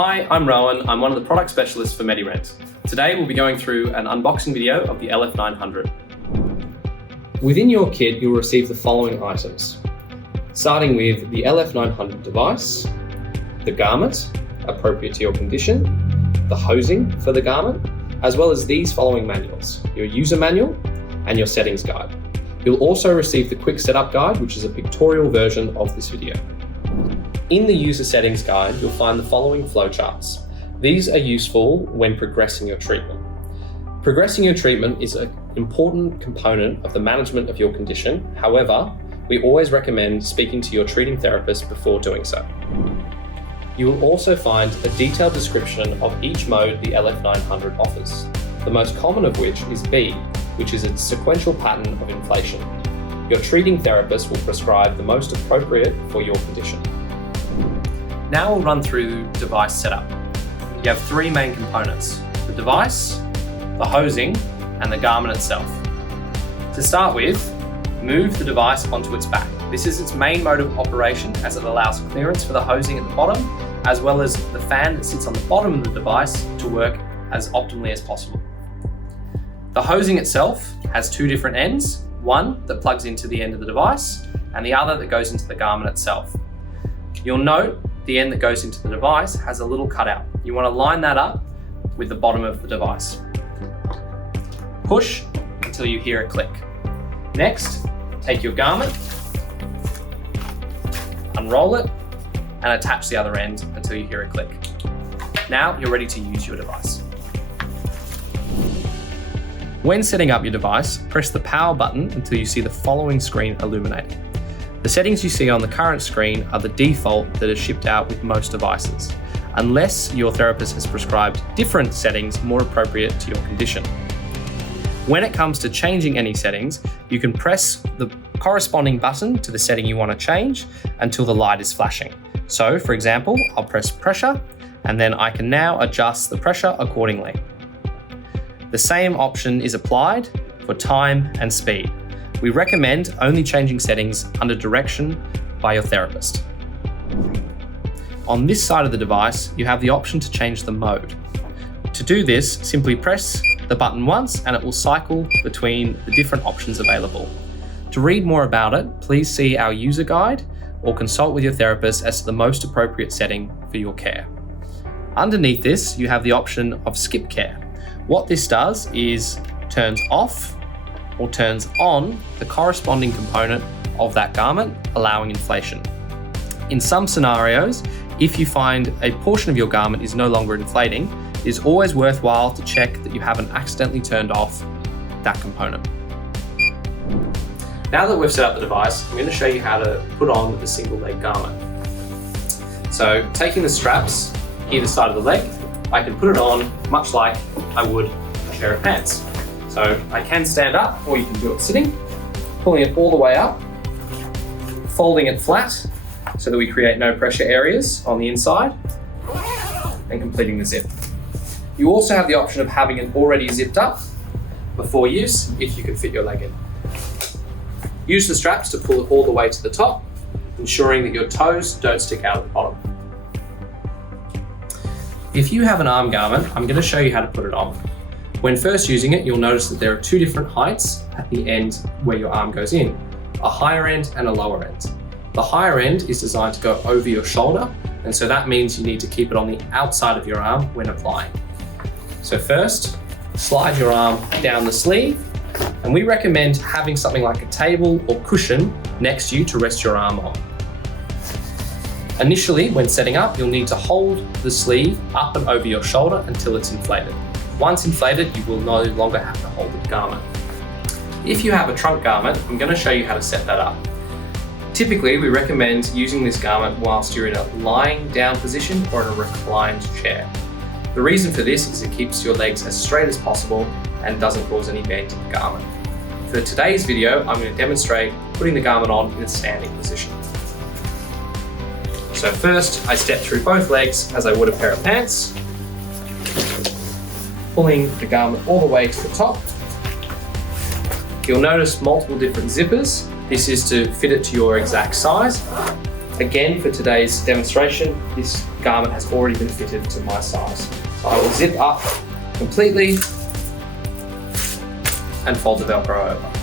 Hi, I'm Rowan. I'm one of the product specialists for MediRent. Today we'll be going through an unboxing video of the LF900. Within your kit, you'll receive the following items, starting with the LF900 device, the garment, appropriate to your condition, the hosing for the garment, as well as these following manuals, your user manual and your settings guide. You'll also receive the quick setup guide, which is a pictorial version of this video. In the user settings guide, you'll find the following flowcharts. These are useful when progressing your treatment. Progressing your treatment is an important component of the management of your condition. However, we always recommend speaking to your treating therapist before doing so. You will also find a detailed description of each mode the LF900 offers, the most common of which is B, which is a sequential pattern of inflation. Your treating therapist will prescribe the most appropriate for your condition. Now we'll run through device setup. You have three main components, the device, the hosing, and the garment itself. To start with, move the device onto its back. This is its main mode of operation as it allows clearance for the hosing at the bottom, as well as the fan that sits on the bottom of the device to work as optimally as possible. The hosing itself has two different ends, one that plugs into the end of the device, and the other that goes into the garment itself. You'll note the end that goes into the device has a little cutout. You want to line that up with the bottom of the device. Push until you hear it click. Next, take your garment, unroll it, and attach the other end until you hear it click. Now you're ready to use your device. When setting up your device, press the power button until you see the following screen illuminating. The settings you see on the current screen are the default that is shipped out with most devices, unless your therapist has prescribed different settings more appropriate to your condition. When it comes to changing any settings, you can press the corresponding button to the setting you want to change until the light is flashing. So, for example, I'll press pressure, and then I can now adjust the pressure accordingly. The same option is applied for time and speed. We recommend only changing settings under direction by your therapist. On this side of the device, you have the option to change the mode. To do this, simply press the button once and it will cycle between the different options available. To read more about it, please see our user guide or consult with your therapist as to the most appropriate setting for your care. Underneath this, you have the option of skip care. What this does is turns off or turns on the corresponding component of that garment, allowing inflation. In some scenarios, if you find a portion of your garment is no longer inflating, it is always worthwhile to check that you haven't accidentally turned off that component. Now that we've set up the device, I'm going to show you how to put on the single leg garment. So taking the straps either side of the leg, I can put it on much like I would a pair of pants. So I can stand up, or you can do it sitting, pulling it all the way up, folding it flat so that we create no pressure areas on the inside, and completing the zip. You also have the option of having it already zipped up before use if you can fit your leg in. Use the straps to pull it all the way to the top, ensuring that your toes don't stick out at the bottom. If you have an arm garment, I'm going to show you how to put it on. When first using it, you'll notice that there are two different heights at the end where your arm goes in, a higher end and a lower end. The higher end is designed to go over your shoulder, and so that means you need to keep it on the outside of your arm when applying. So first, slide your arm down the sleeve, and we recommend having something like a table or cushion next to you to rest your arm on. Initially, when setting up, you'll need to hold the sleeve up and over your shoulder until it's inflated. Once inflated, you will no longer have to hold the garment. If you have a trunk garment, I'm going to show you how to set that up. Typically, we recommend using this garment whilst you're in a lying down position or in a reclined chair. The reason for this is it keeps your legs as straight as possible and doesn't cause any bend in the garment. For today's video, I'm going to demonstrate putting the garment on in a standing position. So first, I step through both legs as I would a pair of pants, pulling the garment all the way to the top. You'll notice multiple different zippers. This is to fit it to your exact size. Again, for today's demonstration, this garment has already been fitted to my size. So I will zip up completely and fold the Velcro over.